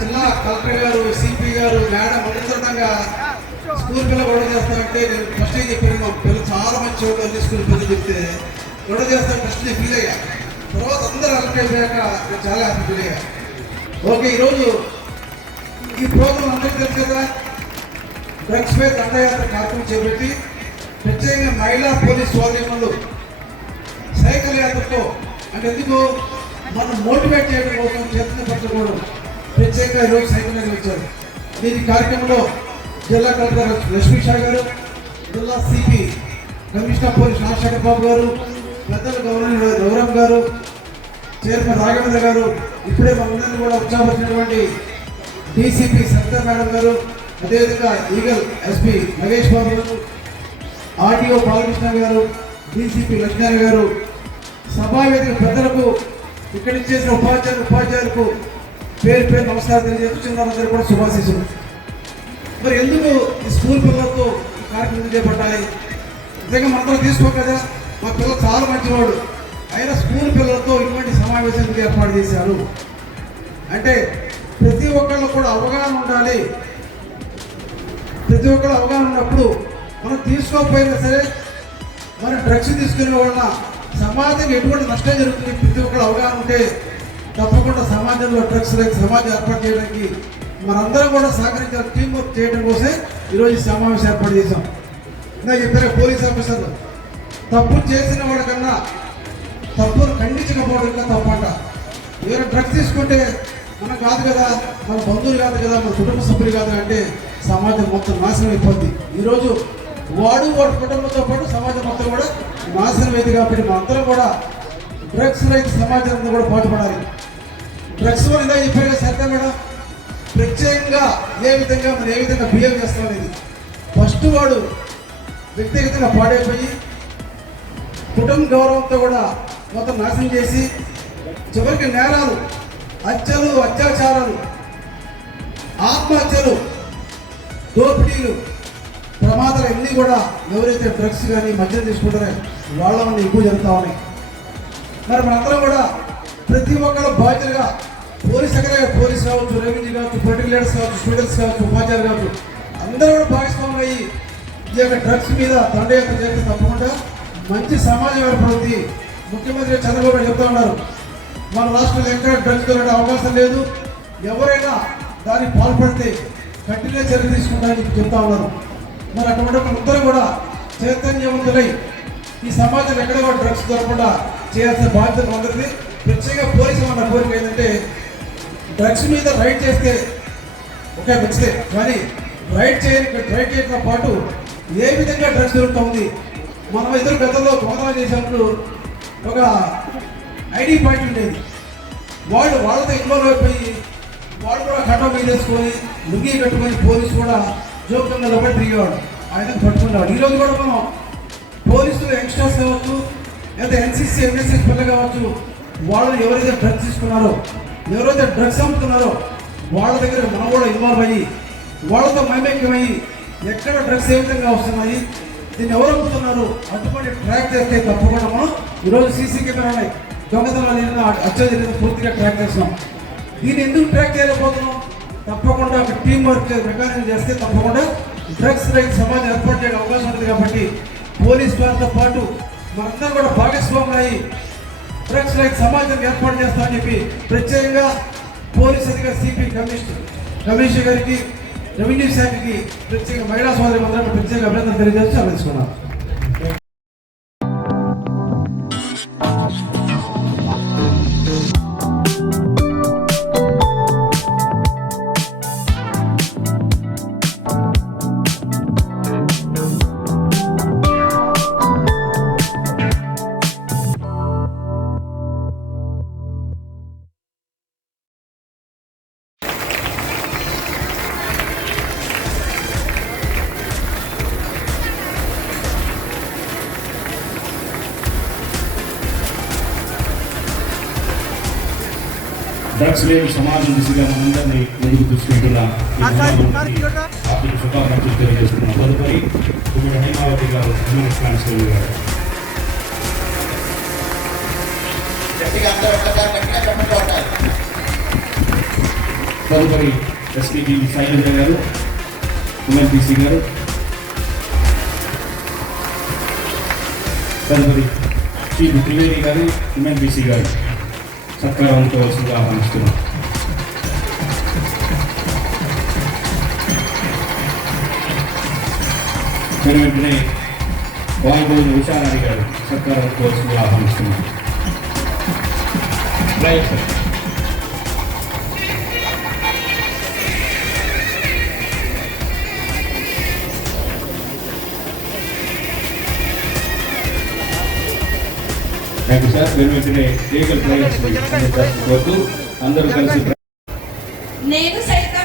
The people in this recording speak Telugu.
జిల్లా కలెక్టర్ గారు, సిపి గారు, మేడం అందరిగా స్కూల్ పిల్లలు గొడవ చేస్తామంటే నేను ఫస్ట్ చెప్పాను, మా పిల్లలు చాలా మంచి వాళ్ళు అన్ని స్కూల్ పిల్లలు చెప్తే గొడవ చేస్తాను ఫస్ట్ నేను ఫీల్ అయ్యా. తర్వాత అందరూ అలర్ట్ అయిపోయాక నేను చాలా హ్యాపీ ఫీల్ అయ్యా. ఓకే, ఈరోజు ఈ ప్రోగ్రాం అందరికీ తెలుసు కదా, డ్రగ్స్ పై దండయాత్ర కార్యక్రమం చేపట్టి ప్రత్యేకంగా మహిళా పోలీస్ సోదరీమణులు సైకిల్ యాత్రతో అంటే ఎందుకు మనం మోటివేట్ చేయడం కోసం చైతన్యపరచకూడదు ప్రత్యేకంగా ఈరోజు సైకిల్ యాత్ర వచ్చారు. దీని కార్యక్రమంలో జిల్లా కలెక్టర్ లక్ష్మీ షా గారు, జిల్లా సిపి కమిషనర్ పోలీస్ రాజశేఖర్ బాబు గారు, పెద్దలు గవర్నర్ గౌరవ్ గారు, చైర్మన్ రాఘవేంద్ర గారు, ఇప్పుడే మనందరినీ కూడా ఉత్సాహపరిచినటువంటి డీసీపీ సత్య మేడం గారు, అదేవిధంగా ఈగల్ ఎస్పీ నగేష్ బాబు గారు, ఆర్టీఓ బాలకృష్ణ గారు, డీసీపీ లక్ష్మీ గారు, సభావేదిక పెద్దలకు, ఇక్కడి చేసిన ఉపాధ్యాయులకు పేరు పేరు నమస్కారం తెలియజేస్తూ చిన్నవాళ్ళందరూ కూడా శుభాశీస్సులు. మరి ఎందుకు ఈ స్కూల్ పిల్లలతో ఈ కార్యక్రమం చేపట్టాలి? నిజంగా మనతో తీసుకో కదా, మా పిల్లలు చాలా మంచివాడు, అయినా స్కూల్ పిల్లలతో ఇటువంటి సమావేశానికి ఏర్పాటు చేశారు అంటే ప్రతి ఒక్కళ్ళు కూడా అవగాహన ఉండాలి. ప్రతి ఒక్కళ్ళు అవగాహన ఉన్నప్పుడు మనం తీసుకోకపోయినా సరే మన డ్రగ్స్ తీసుకునే వలన సమాజానికి ఎటువంటి నష్టం జరుగుతుంది. ప్రతి ఒక్కరు అవగాహన ఉంటే తప్పకుండా సమాజంలో డ్రగ్స్ రైతు సమాజం ఏర్పాటు చేయడానికి మనందరం కూడా సహకరించాలి. టీం వర్క్ చేయడం కోసమే ఈరోజు ఈ సమావేశం ఏర్పాటు చేశాం. ఇంకా చెప్పారు పోలీస్ ఆఫీసర్లు తప్పు చేసిన వాడికన్నా తప్పును ఖండించకపోవడం ఇంకా తప్పంట. వేరే డ్రగ్స్ తీసుకుంటే మనం కాదు కదా, మన బంధువులు కాదు కదా, మన కుటుంబ సభ్యులు కాదు అంటే సమాజం మొత్తం నాశనం అయిపోద్ది. ఈరోజు వాడి కుటుంబంతో పాటు సమాజం మొత్తం కూడా నాశనం అయింది. కాబట్టి మనందరం కూడా డ్రగ్స్ రైతు సమాజాన్ని కూడా పాటుపడాలి. డ్రగ్స్ వల్ల ఇలా చెప్పారు సత్యం కూడా ప్రత్యేకంగా ఏ విధంగా బిహేవ్ చేస్తాం అనేది ఫస్ట్ వాడు వ్యక్తిగతంగా పాడైపోయి కుటుంబ గౌరవంతో కూడా మొత్తం నాశనం చేసి చివరికి నేరాలు, హత్యలు, అత్యాచారాలు, ఆత్మహత్యలు, దోపిడీలు, ప్రమాదాలు అన్నీ కూడా ఎవరైతే డ్రగ్స్ కానీ మద్యం తీసుకుంటారో వాళ్ళ వల్ల ఎక్కువ జరుగుతూ ఉన్నాయి. మరి మనందరం కూడా ప్రతి ఒక్కరు బాధ్యతగా పోలీస్ కావచ్చు, రెవెన్యూ కావచ్చు, పొలిటికల్ లీడర్స్ కావచ్చు, స్టూడెంట్స్ కావచ్చు, ఉపాధ్యాయులు కావచ్చు అందరూ కూడా భాగస్వాములు అయ్యి ఈ యొక్క డ్రగ్స్ మీద దండయాత్ర చేస్తే తప్పకుండా మంచి సమాజం ఏర్పడుతుంది. ముఖ్యమంత్రి చంద్రబాబు నాయుడు చెప్తా ఉన్నారు, మన రాష్ట్రంలో ఎక్కడ డ్రగ్స్ దొరికే అవకాశం లేదు, ఎవరైనా దానికి పాల్పడితే కఠిన చర్య తీసుకుంటారని చెప్తా ఉన్నారు. మరి అటువంటి అందరూ కూడా చైతన్యవంతులై ఈ సమాజం ఎక్కడ కూడా డ్రగ్స్ దొరకకుండా చేయాల్సిన బాధ్యత అందరిది. ప్రత్యేకంగా పోలీసు మన కోరిక ఏంటంటే డ్రగ్స్ మీద రైడ్ చేస్తే ఒకే మంచిదే, కానీ రైడ్ చేయడంతో పాటు ఏ విధంగా డ్రగ్స్ దొరుకుతుంది. మనం ఇద్దరు గతంలో దొంగతనం చేసినప్పుడు ఒక ఐడి పాయింట్ ఉండేది, వాళ్ళతో ఇన్వాల్వ్ అయిపోయి వాళ్ళు కూడా కట్టం వేసుకొని లుంగి కట్టుకొని పోలీసు కూడా జోక్యంగా లోపల తిరిగేవాడు, ఆయన పట్టుకునేవాడు. ఈరోజు కూడా మనం పోలీసులు యంగ్స్టర్స్ కావచ్చు, లేదా ఎన్సీసీ ఎంఎస్సీ పిల్లలు కావచ్చు, వాళ్ళు ఎవరైతే డ్రగ్స్ తీసుకున్నారో, ఎవరైతే డ్రగ్స్ అమ్ముతున్నారో వాళ్ళ దగ్గర మనం కూడా ఇన్వాల్వ్ అయ్యి వాళ్ళతో మైమేక్యమయ్యి ఎక్కడ డ్రగ్స్ ఏ విధంగా వస్తున్నాయి, దీన్ని ఎవరు అమ్ముతున్నారు అటువంటి ట్రాక్ చేస్తే తప్పకుండా మనం ఈరోజు సీసీ కెమెరా ఉన్నాయి, దొంగతనాలు అత్యధిక పూర్తిగా ట్రాక్ చేస్తున్నాం. దీన్ని ఎందుకు ట్రాక్ చేయలేకపోతున్నాం? తప్పకుండా ఒక టీం వర్క్ మెకానిజం చేస్తే తప్పకుండా డ్రగ్స్ రైతు సమాజం ఏర్పాటు చేయడం అవకాశం ఉంటుంది. కాబట్టి పోలీస్ వారితో పాటు మనందరం కూడా భాగస్వాములు అయ్యి డ్రగ్స్ రైతు సమాజాన్ని ఏర్పాటు చేస్తామని చెప్పి ప్రత్యేకంగా పోలీస్ అధికారి సిపి కమిషనర్ గారికి, రెవెన్యూ శాఖకి, ప్రత్యేక మహిళా సోదరి మంత్రులకు ప్రత్యేక అభినందన తెలియజేస్తూ ఆలోచిస్తున్నాను. డ్రగ్స్ లేని సమాజం దిశగా మనందరినీ ముందుకు తీసుకుంటున్న ఆర్థిక శుభాకాంక్షలు తెలియజేస్తున్నాం. తదుపరి ఇప్పుడు హైమావతి గారు కానిస్టేబుల్ గారు. తదుపరి ఎస్పీటీ శైలజ గారు, ఎంఎల్పీసీ గారు. తదుపరి చీఫ్ త్రివేణి గారు, ఎంఎల్పీసీ గారు సత్కారం అందుకోవాల్సిందిగా ఆహ్వానిస్తున్నాం. వెంటనే వాయుగోవింద ఉషారాణి గారు సత్కారం అందుకోవాల్సిందిగా ఆహ్వానిస్తున్నాం. Thank you sir. వెంటనే లీగల్ ప్లేయర్స్ అందరూ కలిసి నేను సైతం